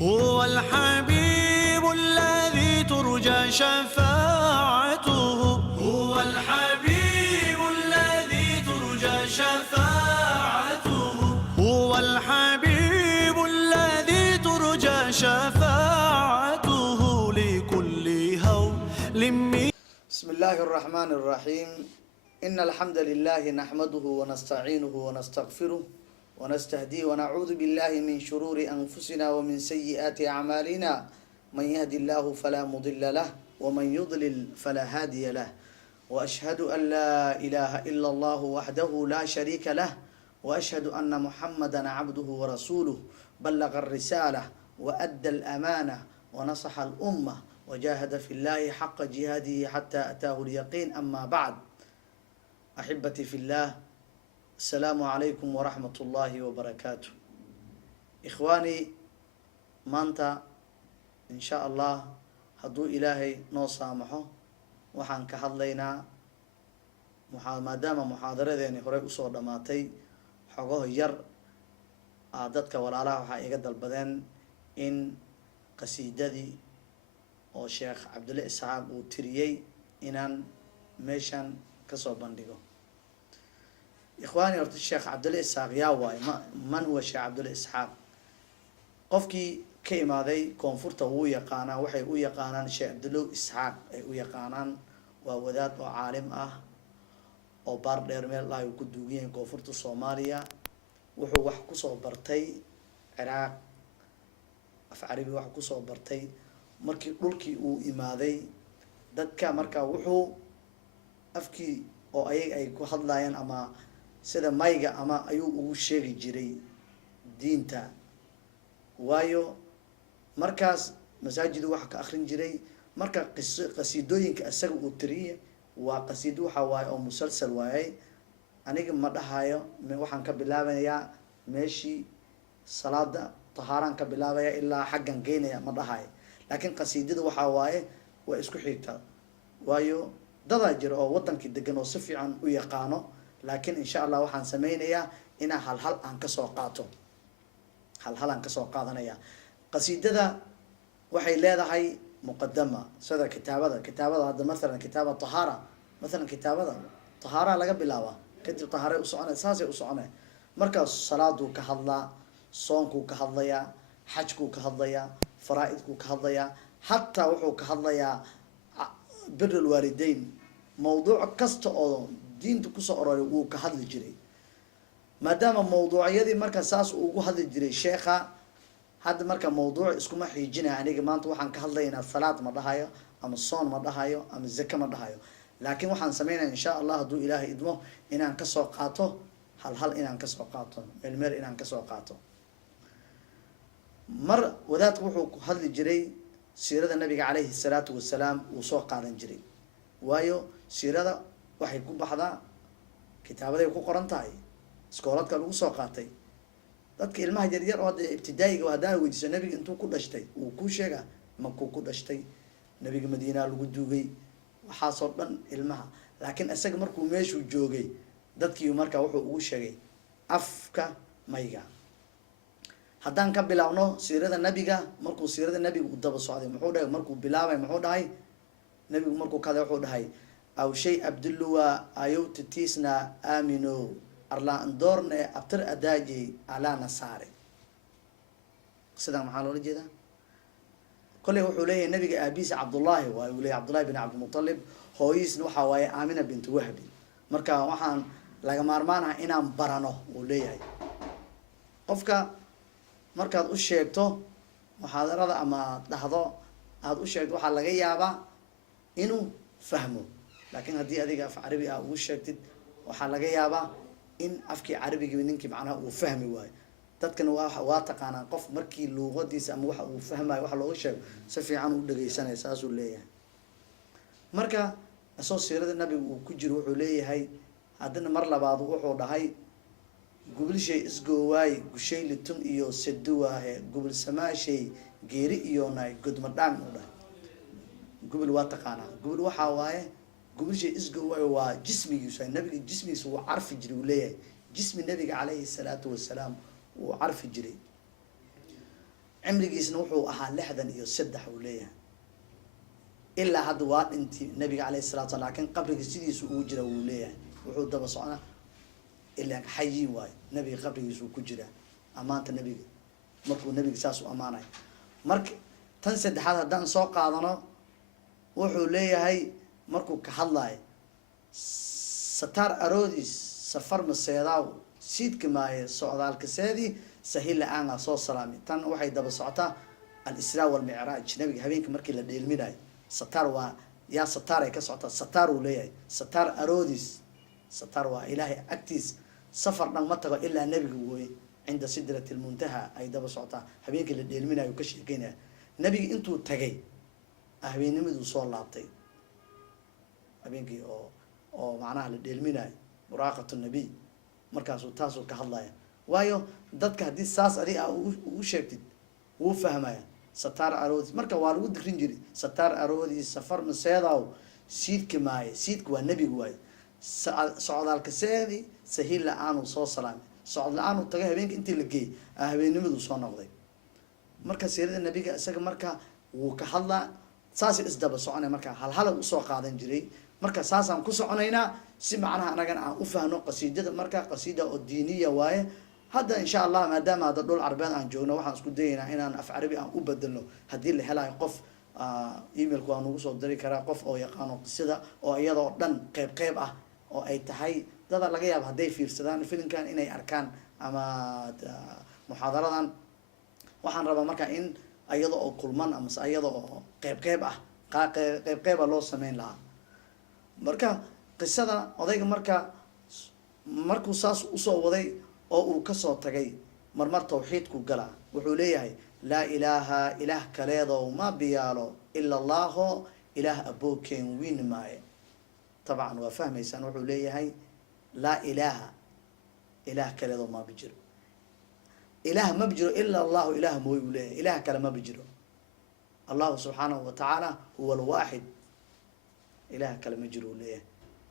هو الحبيب الذي ترجى شفاعته. هو الحبيب الذي ترجى شفاعته. هو الحبيب الذي ترجى شفاعته لكل هول من. بسم الله الرحمن الرحيم. إن الحمد لله نحمده ونستعينه ونستغفره ونستهديه ونعوذ بالله من شرور أنفسنا ومن سيئات أعمالنا. من يهد الله فلا مضل له ومن يضلل فلا هادي له. وأشهد أن لا إله إلا الله وحده لا شريك له وأشهد أن محمدا عبده ورسوله بلغ الرسالة وأدى الأمانة ونصح الأمة وجاهد في الله حق جهاده حتى أتاه اليقين. أما بعد، أحبتي في الله، السلام عليكم ورحمة الله وبركاته. إخواني مانتا إن شاء الله هدو إلهي نو سامحو وحان كهدلينا maadaama muxaadaradeeni horey usoo dhamaatay xogaho yar dadka walaalaha waxaa iga dalbadeen in qasiidadii oo sheekh cabdulle isxaaq uu tiriyey inaan meeshan kasoo bandhigo. إخواني horta sheekh cabdulle isxaaq yaa waay man huwa sheekh cabdulle isxaaq? qofkii ka imaaday koonfurta wuu yaqaanaa, waxay u yaqaanaan sheekh cabdulle isxaaq ay u yaqaanaan. waa wadaad oo caalim ah oo baar dheer meel ay ku duugiyeen koonfurta Soomaaliya. wuxuu wax ku soo bartay Ciraaq, af Carabi wax ku soo bartay. markii dhulkii uu imaaday dadka marka wuxuu afkii oo ay ku hadlayaan ama sida mayga ama ayuu ugu sheegi jiray diinta. waayo markaas masaajidu wax ka akhrin jiray. marka qasiidooyinka asaga uu tiriyay waa qasiido waxa waaye oo musalsal waaye. aniga ma dhahayo waxaan ka bilaabayaa meeshii salaada tahaaraan ka bilaabaya ilaa xaggan geynaya ma dhahayo, laakiin qasiidada waxa waaye waa isku xigta. waayo dadaa jira oo wadankii degan oo si fiican u yaqaano, laakiin insha Allah waxaan sameynayaa inaan hal aan ka soo qaato. hal aan ka soo qaadanaya. qasiidada waxay leedahay muqaddama sida kitaabada hadda مثلا kitaaba tahara, مثلا kitaabada tahara laga bilaaba kadib tahara u soconay saasay u soconay. markaas salaadu ka hadlaa, soonku ka hadlaya, xajku ka hadlaya, faraa'idku ka hadlaya, hatta wuxuu ka hadlayaa birrul waalidayn. mawduuc kasta oo diinta ku soo aroray wuu ka hadli jiray. maadaama mawduucyadii marka saas uu ugu hadli jiray sheekha, hadda marka mawduuc iskuma xiijinaa. aniga maanta waxaan ka hadlaynaa salaad ma dhahayo ama soon ma dhahayo ama zaka ma dhahayo, laakiin waxaan sameynaa insha Allah hadduu ilaahay idmo inaan kasoo qaato hal inaan kasoo qaato, meel inaan kasoo qaato. mar wadaadku wuxuu ku hadli jiray siirada nabiga calayhi salaatu wasalaam uu soo qaadan jiray. waayo siirada waxay ku baxdaa kitaabaday ku qoran tahay, iskooladka lagu soo qaatay. dadka ilmaha yaryar oo hadda ibtidaa'iga haddaan weydiiso nabiga intuu ku dhashtay wuu ku sheegaa makuu ku dhashtay, nabiga madiina lagu duugay, waxaasoo dhan ilmaha. laakiin isaga markuu meeshuu joogay dadkii markaa wuxuu ugu sheegay afka mayga. haddaan ka bilaabno siirada nabiga, markuu siirada nabiga u daba socday muxuu dhahay? markuu bilaabay muxuu dhahay? nabigu markuu ka hadlay wuxuu dhahay aw shay abdulluwa ayowtitiisna aamino arlaan doorne abtir adaaji alaa nasaare. sidan maxaa loola jeedaa? kolley wuxuu leeyahay nabiga aabiisa cabdullaahi waa uu leeyahay cabdullaahi bin cabdilmutalib, hooyiisna waxaa waaye aamina bintu wahbi. marka waxaan laga maarmaanaha inaan barano uu leeyahay. qofka markaad u sheegto muxaadarada ama dhahdo aad u sheegto waxaa laga yaabaa inuu fahmo, laakiin haddii adiga af carabi ah ugu sheegtid waxaa laga yaabaa in afkii carabigii ninkii macnaha uu fahmi waayo. dadkan waa taqaanaa qof markii luuqadiisa ama waxa uu fahmayo waxa looga sheego si fiican u dhageysanaya, saasuu leeyahay. marka asoo siirada nabiga uu ku jiro wuxuu leeyahay haddana mar labaad wuxuu dhahay gubulshay isgoowaay gushay litun iyo seduwaahe gubul samaashay geeri iyo naay godmadhaan u dhahay. gubul waa taqaanaa, gubul waxaa waaye gubulshay isgoowaay waa jismigiisu. nabiga jismigiisu wuu carfi jiray uu leeyahay. jismi nabiga calayhi salaatu wasalaam wuu carfi jiray. cimrigiisna wuxuu ahaa 63 uu leeyahay ilaa hadda waa dhintii nabiga calayhi salaatu wasalaam laakiin qabriga sidiisu uu jira uu leeyahay wuxuu daba socnaa ilaa xayi waay nabiga qabrigiisu ku jira amaanta nabiga markuu nabiga saas u amaanay marka tan saddexaad haddaan soo qaadano wuxuu leeyahay markuu ka hadlayo satar aroodis safar maseedaaw siidka maaye socdaalka seedii sahil la-aan soo salaami tan waxay daba socotaa al-israa wal-micraaj nabiga habeenka markii la dheelminayo satar waa yaa satar ay ka socotaa satar uu leeyahay satar aroodis satar waa ilaahay agtiis safar dhan ma tago ilaa nabiga wooye cinda sidrati lmuntaha ay daba socotaa habeenkii la dheelminayo ka sheekeynaya nabiga intuu tagay habeennimaduu soo laabtay habeenkii oo macnaha la dheelminayo muraaqatu nabiy markaasuu taasuu ka hadlaya waayo dadka haddii saas adiga ugu sheegtid wuu fahmaya satar aroodis marka waa lagu dikrin jiri satar aroodis safar maseedaw siidka maaye siidka waa nebiga waaye socdaalka seedi sahil la-aanu soo salaamay socod la-aan uu tagay habeenka intii la geeyey habeennimaduu soo noqday marka siirada nabiga isaga marka wuu ka hadlaa saas isdaba soconay marka halhala usoo qaadan jiray marka saasaan ku soconaynaa si macnaha anagana aan u fahno qasiidada marka qasiida oo diiniya waaye hadda insha allah maadaama hadda dhul carbeed aan joogno waxaan isku dayaynaa inaan af carabi aan u bedelno haddii la helayo qof emailku waa nagu soo diri karaa qof oo yaqaano qisada oo iyadoo dhan qeyb ah oo ay tahay dada laga yaabo hadday fiirsadaan filimkan inay arkaan ama muxaadaradan waxaan rabaa marka in iyada oo kulman ama iyada oo qeyb ah qeyba loo sameyn lahaa marka qisada odayga markuu saas usoo waday oo uu kasoo tagay marmar tawxiidku gala wuxuu leeyahay laa ilaaha ilaah kaleedow ma biyaalo ila allaho ilaah abookeen wiin maaye طبعا وفهميسان وحو ليهي لا إله كليدو ما بجرو إله ما بجرو إلا الله إله موي وليه إله كلا ما بجرو الله سبحانه وتعالى هو الواحد إله كلا مجرو ليه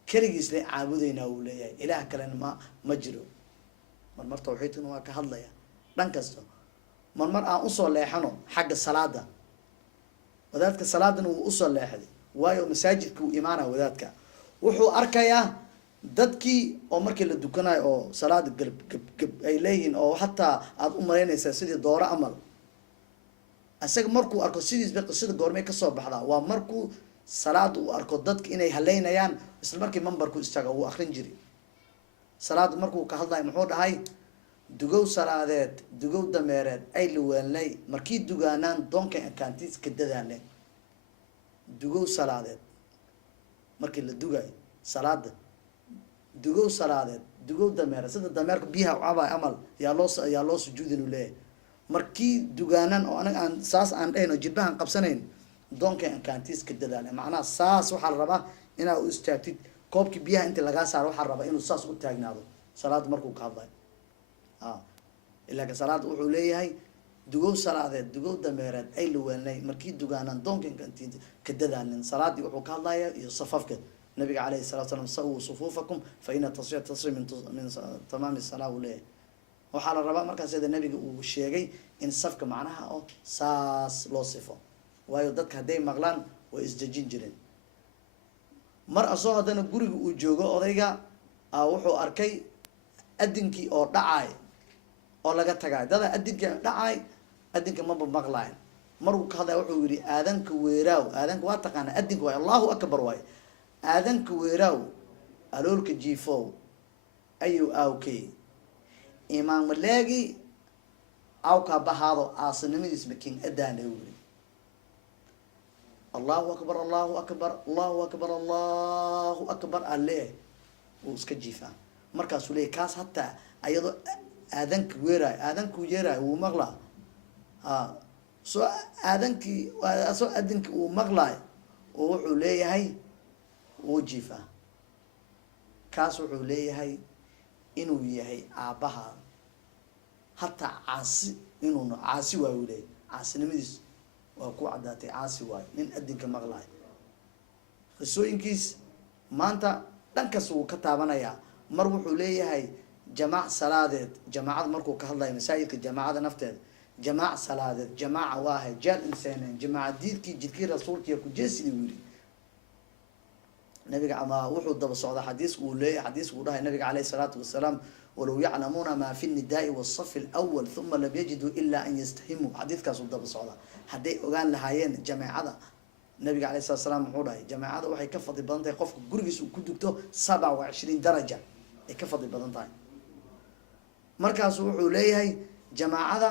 كليس لي عابدينا وليه إله كلا ما مجرو من مر توحيدنا وكهضليا دنكستو من مر أوصل ليحنو حق الصلاة وذاتك الصلاة وأوصل ليحدي وايو مساجدك وإيمانه وذاتك wuxuu arkayaa dadkii oo markii la dukanayo oo salaad gab ay leeyihiin oo hataa aad u maleynaysaa sidii dooro amal asaga markuu arko sidiisba qisada goormay ka soo baxdaa waa markuu salaad uu arko dadka inay haleynayaan isla markii mambarku istaaga uu akhrin jiray salaad markuu ka hadlayo muxuu dhahay dugow salaadeed dugow dameereed ay luweelnay markii dugaanaan doonka akaantiis ka dadaalay dugow salaadeed markii la dugayo salaada dugow salaadeed dugow dameer sida dameerka biyaha cabay amal yaa loo sujuudin u leeyahay markii dugaanan oo anaga aan saas aan dhahayno jilbahan qabsanayn doonka akaantiis ka dadaalay macnaha saas waxaa la rabaa inaa u istaagtid koobkii biyaha inta lagaa saaro waxaa la rabaa inuu saas u taagnaado salaad markuu ka hadlayo ilaa ka salaad wuxuu leeyahay dugow salaadeed dugow dameereed ay luweelnay markii dugaanaan doonka akaantiis ka dadaalin salaadii wuxuu ka hadlaya iyo safafka nabiga calayhi salaatu wasalaam sawu sufuufakum fa ina tasri min tamaami salaa uu leeyahay waxaa la rabaa markaas sida nabiga uu sheegay in safka macnaha oo saas loo sifo waayo dadka hadday maqlaan way isdejin jireen mar asoo haddana guriga uu joogo odayga wuxuu arkay adinkii oo dhacay oo laga tagay dada adinka dhacay adinka maba maqlayn maruu ka hadlaya wuxuu yidhi aadanka weeraaw aadanka waa taqaana adinka waay allahu akbar waay aadanka weeraaw aloolka jiifow ayuu aawkey imaan maleegi awkaa bahaado aasinimadiis makin adaana wuri allahu akbar allahu akbar allahu akbar allahu akbar alle wuu iska jiifaa markaasuu leeyay kaas hataa ayadoo aadanka weeraay aadanku yeeraay wuu maqlaa soo aadankii soo adinka uu maqlaay oo wuxuu leeyahay wuu jiifaa kaas wuxuu leeyahay inuu yahay aabbaha hataa caasi inuuna caasi waayo u leeyahay caasinimadiis waa ku caddaatay caasi waayo nin adinka maqlaay qisooyinkiis maanta dhankas wuu ka taabanayaa mar wuxuu leeyahay jamaac salaadeed jamaacad markuu ka hadlayo masaajidka jamaacada nafteeda jamaac salaadeed jamaaca waahay jaal insaanen jamaaca diidkii jidkii rasuulkiiya ku jeesidi uu yidhi nabiga ama wuxuu daba socdaa xadiisku uu leeyahay xadiisku uu dhahay nabiga calayhi salaatu wasalaam walow yaclamuuna maa fi nnidaai wasafi alawal uma lam yajiduu ilaa an yastahimuu xadiidkaasuu daba socdaa hadday ogaan lahaayeen jameecada nabiga alayh salatu salaam muxuu dhahay jameecada waxay ka fadli badan tahay qofka gurigiis uu ku dugto 27 daraja ay ka fadli badan tahay markaasu wuxuu leeyahay jamaacada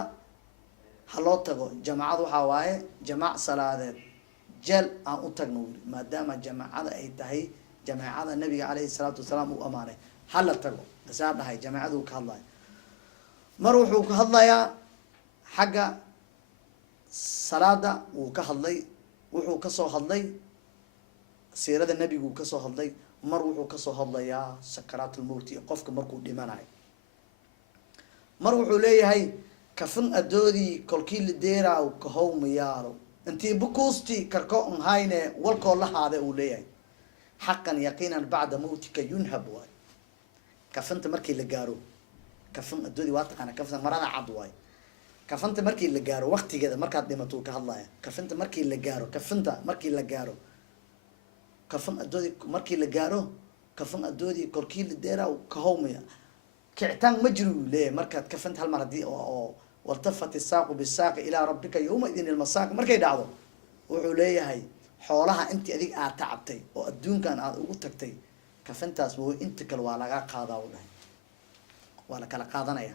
ha loo tago jamaacada waxaa waaye jamaac salaadeed jeel aan u tagno wili maadaama jamaacada ay tahay jamaacada nabiga calayhi salaatu wasalaam uu amaanay hala tago asaa dhahay jamaacada uu ka hadlayo mar wuxuu ka hadlayaa xagga salaada wuu ka hadlay wuxuu kasoo hadlay siirada nebiguu kasoo hadlay mar wuxuu kasoo hadlayaa sakaraatulmowti qofka markuu dhimanayo mar wuxuu leeyahay kafin adoodii kolkii lideeraaw kahow mayaalo intii bukuusti karko un hayne walkoo la haade uu leeyahay xaqan yaqiinan bacda mawtika yunhab waay kafinta markii la gaaro kafin adoodii waa taqaana kafin marada cad waay kafinta markii la gaaro waqtigeeda markaad dhimato ka hadlaya kafinta markii la gaaro kafinta markii la gaaro kafin adoodii markii la gaaro kafin adoodii kolkii lideeraaw kahow maya kicitaan ma jiro uu leeyahay markaad kafinta hal mar haddii oo waltafat isaaqu bisaaqi ilaa rabbika yawma idin ilmasaaq markay dhacdo wuxuu leeyahay xoolaha intii adig aad tacabtay oo adduunkan aad ugu tagtay kafintaas mooy inta kale waa laga qaadaa u dhahay waa la kala qaadanaya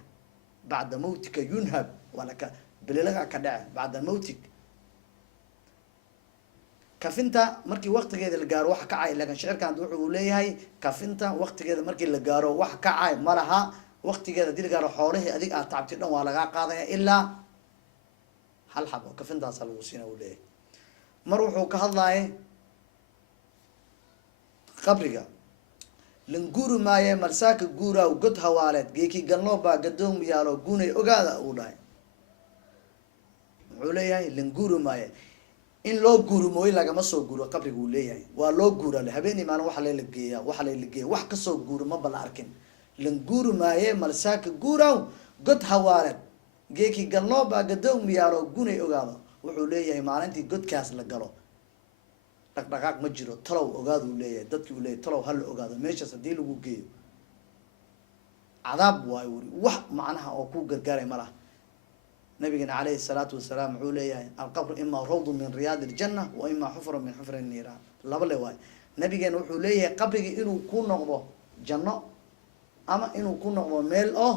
bacda mawtika yunhab waa laka bililaga ka dhace bacda mawtik kafinta markii waqtigeeda la gaaro wax kacay laakiin shicirkan wuxuu leeyahay kafinta waqtigeeda markii la gaaro wax kacay malaha waqtigeeda hadii la gaaro xoolihii adig aad tacabtay dhan waa laga qaadaya ilaa hal xabo kafintaas lagu siina uu leeyahay mar wuxuu ka hadlayay qabriga languru maaye marsaaka guuraaw god hawaaleed geeki galnooba gadoom yaalo gunay ogaada uu dhahay wuxuu leeyahay languru maaye in loo guuro mooy lagama soo guuro qabriga uu leeyahay waa loo guura habeenii maalin waxa la geeyaa waxa la geeyaa wax ka soo guuro ma bala arkin languru maaye marsaaka guuraaw god hawaaleed geeki galnooba gadoom yaalo gunay ogaada wuxuu leeyahay maalintii godkaas la galo dhaqdhaqaaq ma jiro talow ogaada uu leeyahay dadkii uu leeyahay talow hal la ogaado meeshaas haddii lagu geeyo cadaab waayo wuri wax macnaha oo ku gargaaray ma laha nabigana calayhi salaatu wasalaam wuxuu leeyahay alqabru imaa rawdu min riyaadi iljanna wa imaa xufra min xufri niiraan laba le waayo nabigeena wuxuu leeyahay qabrigii inuu ku noqdo janno ama inuu ku noqdo meel oo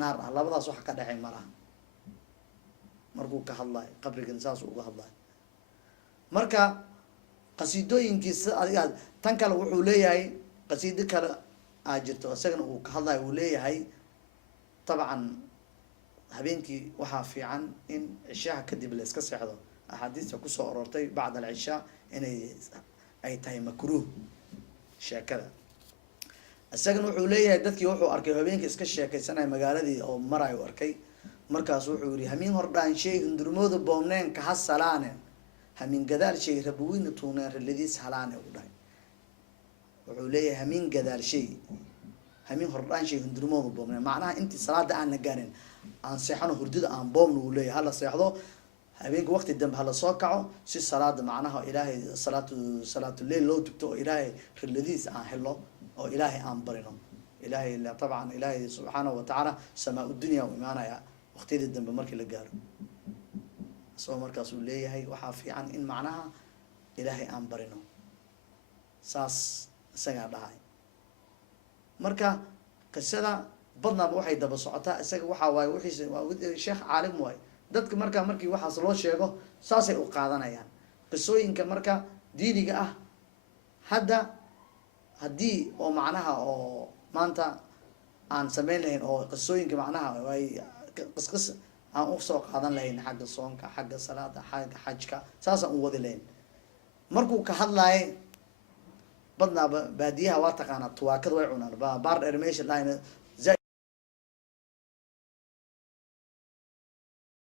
naar ah labadaas wax ka dhexay ma laha markuu ka hadlayo qabrigan saas uga hadlayo marka qasiidooyinkiisa adiga tan kale wuxuu leeyahay qasiido kale aa jirto isagana uu ka hadlayo uu leeyahay dabcan habeenkii waxaa fiican in cishaha kadib la iska seexdo axaadiista kusoo aroortay bacda alcishaa inay ay tahay makruuh sheekada isagana wuxuu leeyahay dadkii wuxuu arkay habeenkii iska sheekaysanaya magaaladii oo marayo arkay markaas wuxuu yihi hamiin hordhaan shay hundurmooda boomneen kaha salaane hamiin gadaal shay rabaweyna tuuneen raladiis halaane u dhahay wuxuu leeyahay hamiin gadaal shay hamiin hordhaan shay hundurmooda boomneen macnaha intii salaada aan la gaarin aan seexano hurdada aan boomna uu leeyahay hala seexdo habeenka waqti dambe hala soo kaco si salaada macnaha ilaahay salaatu leyl loo dugto oo ilaahay raladiis aan helo oo ilaahay aan barino ilaahay طبعا ilaahay subxaanahu watacaala samaa dunya u imaanaya waqtiyada dambe markii la gaaro soo markaas uu leeyahay waxaa fiican in macnaha ilaahay aan barino saas isagaa dhahay marka qisada badnaaba waxay daba socotaa isaga waxaa waaye wixiisa waa sheekh caalim waaye dadka markii waxaas loo sheego saasay u qaadanayaan qisooyinka marka diiniga ah hadda haddii oo macnaha oo maanta aan samayn lahayn oo qisooyinka macnaha ay qisqis aan u soo qaadan lahayn xagga soonka xagga salaada xagga xajka saasaan u wadi lahayn markuu ka hadlaayay badnaaba baadiyaha waa taqaanaa tuwaakada way cunaan baar dheer meesha dhahayna